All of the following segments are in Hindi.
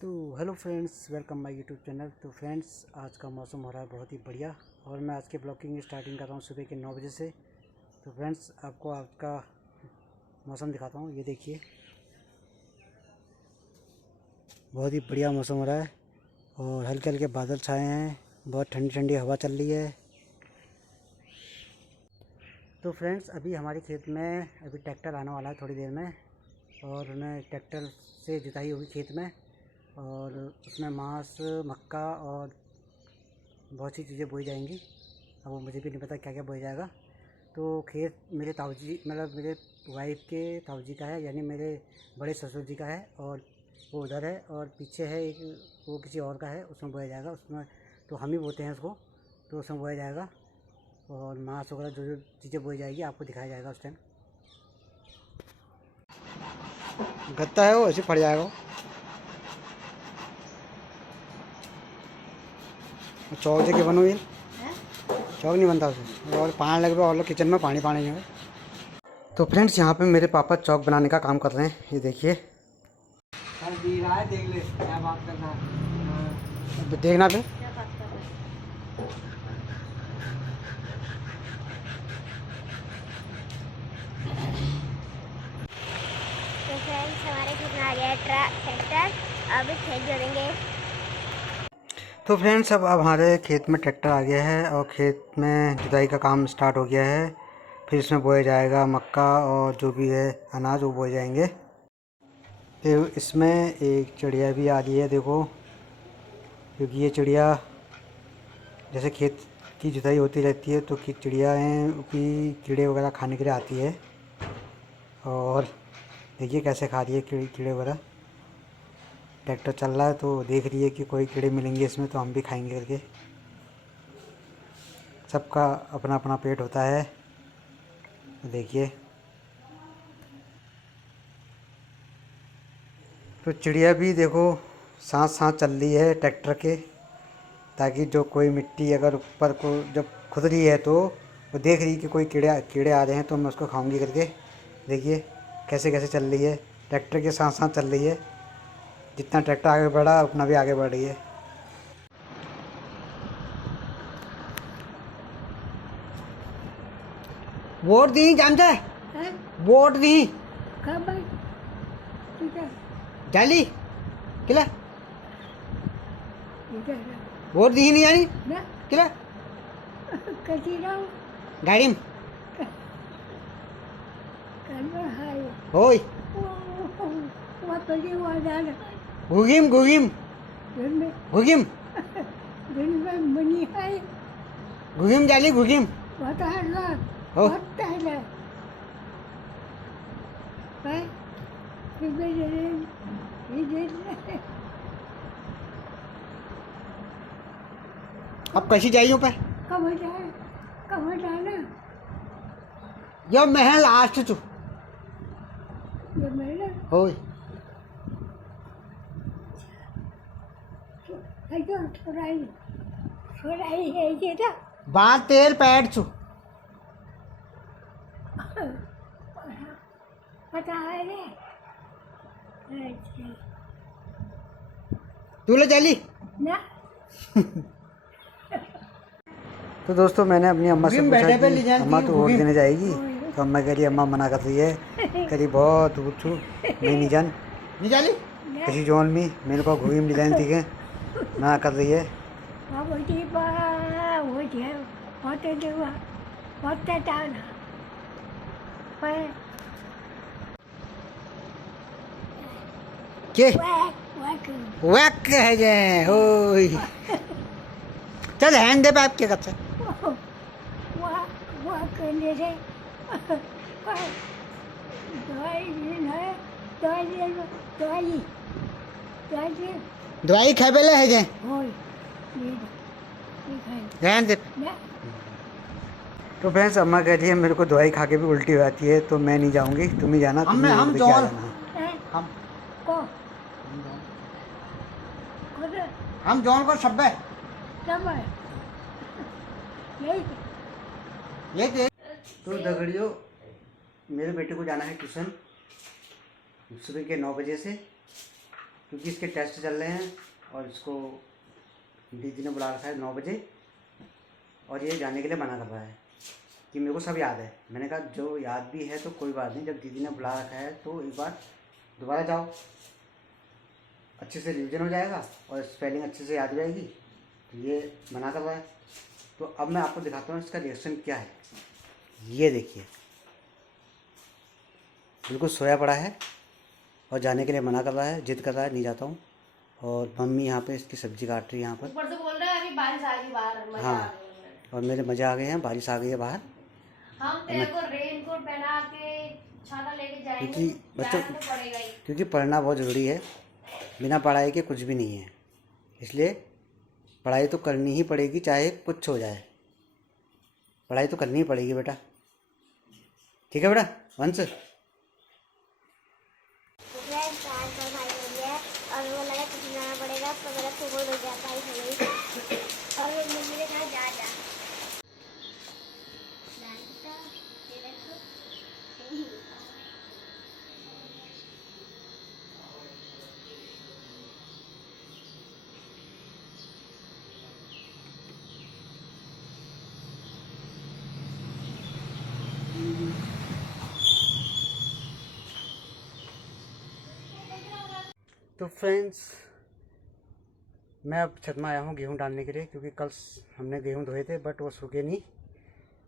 तो hello friends, welcome my YouTube channel. तो फ्रेंड्स, आज का मौसम हो रहा है बहुत ही बढ़िया और मैं आज के ब्लॉगिंग की स्टार्टिंग कर रहा हूँ सुबह के 9 बजे से। तो फ्रेंड्स, आपको आज का मौसम दिखाता हूँ। ये देखिए, बहुत ही बढ़िया मौसम हो रहा है और हल्के हल्के बादल छाए हैं, बहुत ठंडी ठंडी हवा चल रही है। तो फ्रेंड्स, अभी हमारे खेत में अभी ट्रैक्टर आने वाला है थोड़ी देर में और उन्हें ट्रैक्टर से जुताई होगी खेत में और उसमें मांस, मक्का और बहुत सी चीज़ें बोई जाएंगी। अब वो मुझे भी नहीं पता क्या क्या बोया जाएगा। तो खेत मेरे ताऊजी, मतलब मेरे वाइफ के ताऊजी का है, यानी मेरे बड़े ससुर जी का है और वो उधर है और पीछे है एक, वो किसी और का है, उसमें बोया जाएगा। उसमें तो हम ही बोते हैं उसको, तो उसमें बोया जाएगा और मांस वगैरह जो जो चीज़ें बोई जाएगी आपको दिखाया जाएगा उस टाइम। गत्ता है वो ऐसे फट जाएगा। चौक जगह बनो ये चौक नहीं बनता उसमें, और पानी लगे और लोग किचन में पानी पानी है। तो फ्रेंड्स, यहाँ पे मेरे पापा चौक बनाने का काम कर रहे हैं। ये देखिए, देख ले क्या बात करना है, देखना पे। तो फ्रेंड्स, हमारे खेत में आ गया है ट्रैक्टर। अब खेत जोड़ेंगे। तो फ्रेंड्स, अब हमारे खेत में ट्रैक्टर आ गया है और खेत में जुताई का काम स्टार्ट हो गया है। फिर इसमें बोया जाएगा मक्का और जो भी है अनाज वो बोए जाएंगे। तो इसमें एक चिड़िया भी आ रही है, देखो, क्योंकि ये चिड़िया जैसे खेत की जुताई होती रहती है तो चिड़ियाएँ की कीड़े वगैरह खाने के लिए आती है। और देखिए कैसे खा रही है कीड़े वगैरह। ट्रैक्टर चल रहा है तो देख रही है कि कोई कीड़े मिलेंगे इसमें तो हम भी खाएंगे करके। सबका अपना अपना पेट होता है। देखिए, तो चिड़िया भी देखो साथ साथ चल रही है ट्रैक्टर के, ताकि जो कोई मिट्टी अगर ऊपर को जब खुद रही है तो वो देख रही है कि कोई कीड़े कीड़े आ रहे हैं तो मैं उसको खाऊंगी करके। देखिए कैसे कैसे चल रही है, ट्रैक्टर के साथ साथ चल रही है। जितना ट्रैक्टर आगे बढ़ा उतना भी आगे बढ़ रही है। वोट दी जानते, वोट दी जाली किला वोट दी नहीं जानी किला गाड़ी में होय गुगिम गुगिम गुगिम गुगिम जाली गुगिम हो। अब कैसी जाइयो पे जब महल लास्ट चु होय बात तेल पैड चु तू ले चली ना। तो दोस्तों, मैंने अपनी अम्मा से पूछा कि अम्मा तो वोट देने जाएगी, तो अम्मा कह रही अम्मा मना कर रही है, कह रही बहुत दूर छू मैं नहीं जान नहीं जाली किसी जोन में मेरे को घूम डिजाइन थी के मना कर रही है। के वैक है जे ओय चल हैंड दे बाप के कब से दवाई खाए पहले है जे हैंड दे। तो फ्रेंड्स, अम्मा कह रही है मेरे को दवाई खा के भी उल्टी हो जाती है तो मैं नहीं जाऊंगी, तुम ही जाना। हम जॉन को सब ये तो दगड़ियों, मेरे बेटे को जाना है ट्यूशन सुबह के 9 बजे से क्योंकि इसके टेस्ट चल रहे हैं और इसको दीदी ने बुला रखा है 9 बजे और ये जाने के लिए मना कर रहा है कि मेरे को सब याद है। मैंने कहा जो याद भी है तो कोई बात नहीं, जब दीदी ने बुला रखा है तो एक बार दोबारा जाओ, अच्छे से रिवीजन हो जाएगा और स्पेलिंग अच्छे से याद हो जाएगी। तो ये मना कर रहा है। तो अब मैं आपको दिखाता हूँ इसका रिएक्शन क्या है। ये देखिए, बिल्कुल सोया पड़ा है और जाने के लिए मना कर रहा है, जिद कर रहा है नहीं जाता हूँ। और मम्मी यहाँ पे इसकी सब्जी काट रही है यहाँ पर। ऊपर से बोल रहा है अभी बारिश आ गई बाहर, मजा आ हाँ, गया। और मेरे मज़ा आ गए हैं, बारिश आ गई है बाहर। हम तेरे को रेनकोट पहना के छाता लेके जाएंगे, क्योंकि बच्चों जाना तो पड़ेगा ही। क्योंकि पढ़ना बहुत ज़रूरी है, बिना पढ़ाई के कुछ भी नहीं है। इसलिए पढ़ाई तो करनी ही पड़ेगी, चाहे कुछ हो जाए, पढ़ाई तो करनी ही पड़ेगी बेटा। ठीक है बेटा वंश। और वो लगा कुछ जाना पड़ेगा तो मेरा फोन हो जाता है और मम्मी ने कहा जा जा। तो फ्रेंड्स, मैं अब छत में आया हूँ गेहूँ डालने के लिए, क्योंकि कल हमने गेहूँ धोए थे बट वो सूखे नहीं।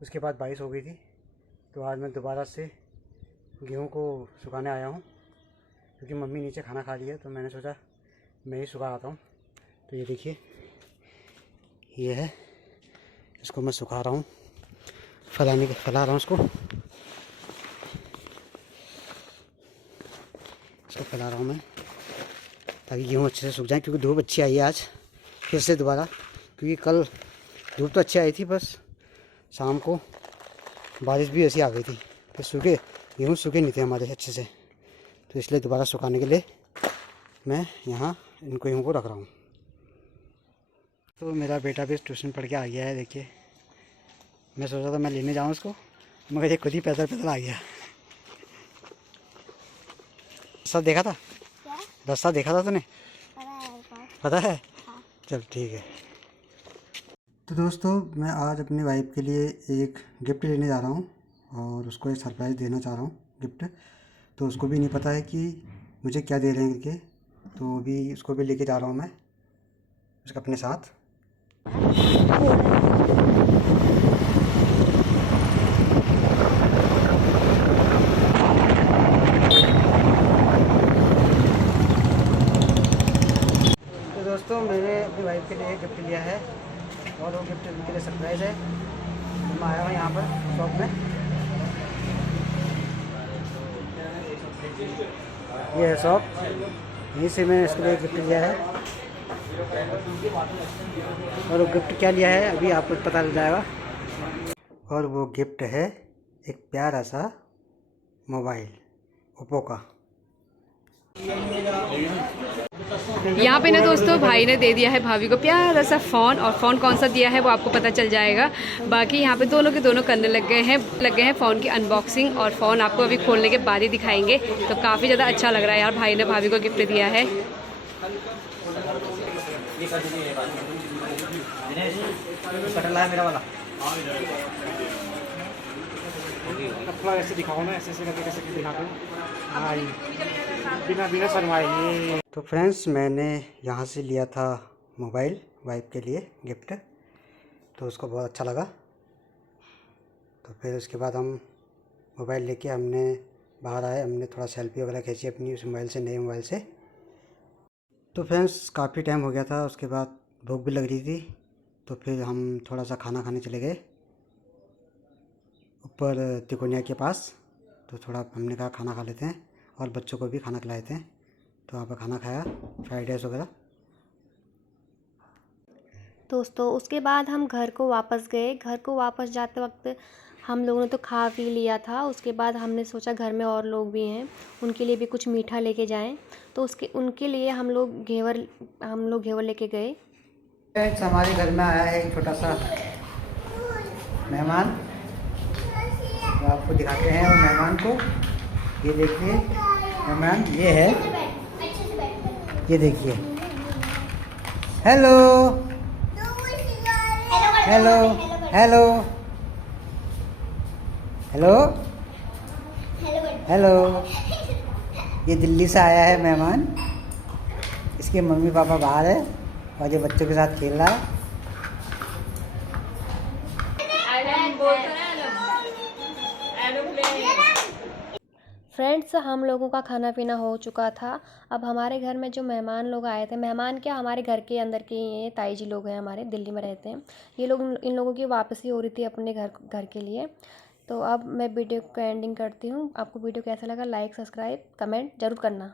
उसके बाद बारिश हो गई थी, तो आज मैं दोबारा से गेहूँ को सुखाने आया हूँ, क्योंकि मम्मी नीचे खाना खा लिया। तो मैंने सोचा मैं ही सुखा आता हूँ। तो ये देखिए, ये है, इसको मैं सुखा रहा हूँ, फैला रहा हूँ इसको फैला रहा हूँ मैं, ताकि गेहूँ अच्छे से सूख जाए। क्योंकि धूप अच्छी आई है आज फिर से दोबारा, क्योंकि कल धूप तो अच्छी आई थी, बस शाम को बारिश भी ऐसी आ गई थी, तो गेहूँ सूखे नहीं थे हमारे अच्छे से। तो इसलिए दोबारा सुखाने के लिए मैं यहाँ इनको गेहूँ को रख रहा हूँ। तो मेरा बेटा भी ट्यूशन पढ़ के आ गया है। देखिए, मैं सोचा था मैं लेने जाऊँ उसको, मगर ये खुद ही पैदल आ गया। सब देखा था, रास्ता देखा था तूने? पता है? हाँ। चल ठीक है। तो दोस्तों, मैं आज अपनी वाइफ के लिए एक गिफ्ट लेने जा रहा हूँ और उसको एक सरप्राइज़ देना चाह रहा हूँ गिफ्ट। तो उसको भी नहीं पता है कि मुझे क्या दे रहे हैं करके, तो अभी उसको भी लेके जा रहा हूँ मैं उसका अपने साथ। दोस्तों, मैंने अपनी वाइफ के लिए गिफ्ट लिया है और वो गिफ्ट उनके लिए सरप्राइज़ है। मैं आया हूँ यहाँ पर शॉप में। ये है शॉप, यहीं से मैंने इसके लिए गिफ्ट लिया है। और वो गिफ्ट क्या लिया है अभी आपको पता चल जाएगा। और वो गिफ्ट है एक प्यारा सा मोबाइल ओप्पो का। यहाँ पे ना दोस्तों, भाई ने दे दिया है भाभी को प्यारा सा फ़ोन, और फ़ोन कौन सा दिया है वो आपको पता चल जाएगा। बाकी यहाँ पे दोनों के दोनों करने लग गए हैं फ़ोन की अनबॉक्सिंग, और फ़ोन आपको अभी खोलने के बाद ही दिखाएंगे। तो काफ़ी ज़्यादा अच्छा लग रहा है यार, भाई ने भाभी को गिफ्ट दिया है। मेरा वाला ऐसे दिखाओ ना, ऐसे करके कैसे दिखाते हैं बिना शर्माए। तो फ्रेंड्स, मैंने यहाँ से लिया था मोबाइल वाइफ के लिए गिफ्ट, तो उसको बहुत अच्छा लगा। तो फिर उसके बाद हम मोबाइल लेके हमने बाहर आए, हमने थोड़ा सेल्फी वगैरह खींची अपनी उस मोबाइल से, नए मोबाइल से। तो फ्रेंड्स, काफ़ी टाइम हो गया था, उसके बाद भूख भी लग रही थी, तो फिर हम थोड़ा सा खाना खाने चले गए ऊपर तिकोनिया के पास। तो थोड़ा हमने कहा खाना खा लेते हैं, और बच्चों को भी खाना खिलाए थे। तो वहाँ पर खाना खाया, फ्राइड राइस वगैरह। दोस्तों, उसके बाद हम घर को वापस गए। घर को वापस जाते वक्त हम लोगों ने तो खा पी लिया था। उसके बाद हमने सोचा घर में और लोग भी हैं, उनके लिए भी कुछ मीठा लेके जाएं। तो उनके लिए हम लोग घेवर लेके गए। हमारे घर में आया है एक छोटा सा मेहमान, तो आपको दिखाते हैं और मेहमान को। ये देखिए मेहमान, ये है ये देखिए, hello hello hello hello hello. ये दिल्ली से आया है मेहमान, इसके मम्मी पापा बाहर है और ये बच्चों के साथ खेल रहा है। फ्रेंड्स, हम लोगों का खाना पीना हो चुका था। अब हमारे घर में जो मेहमान लोग आए थे, मेहमान क्या, हमारे घर के अंदर के ये ताई जी लोग हैं, हमारे दिल्ली में रहते हैं ये लोग। इन लोगों की वापसी हो रही थी अपने घर के लिए। तो अब मैं वीडियो को एंडिंग करती हूँ। आपको वीडियो कैसा लगा, लाइक सब्सक्राइब कमेंट ज़रूर करना।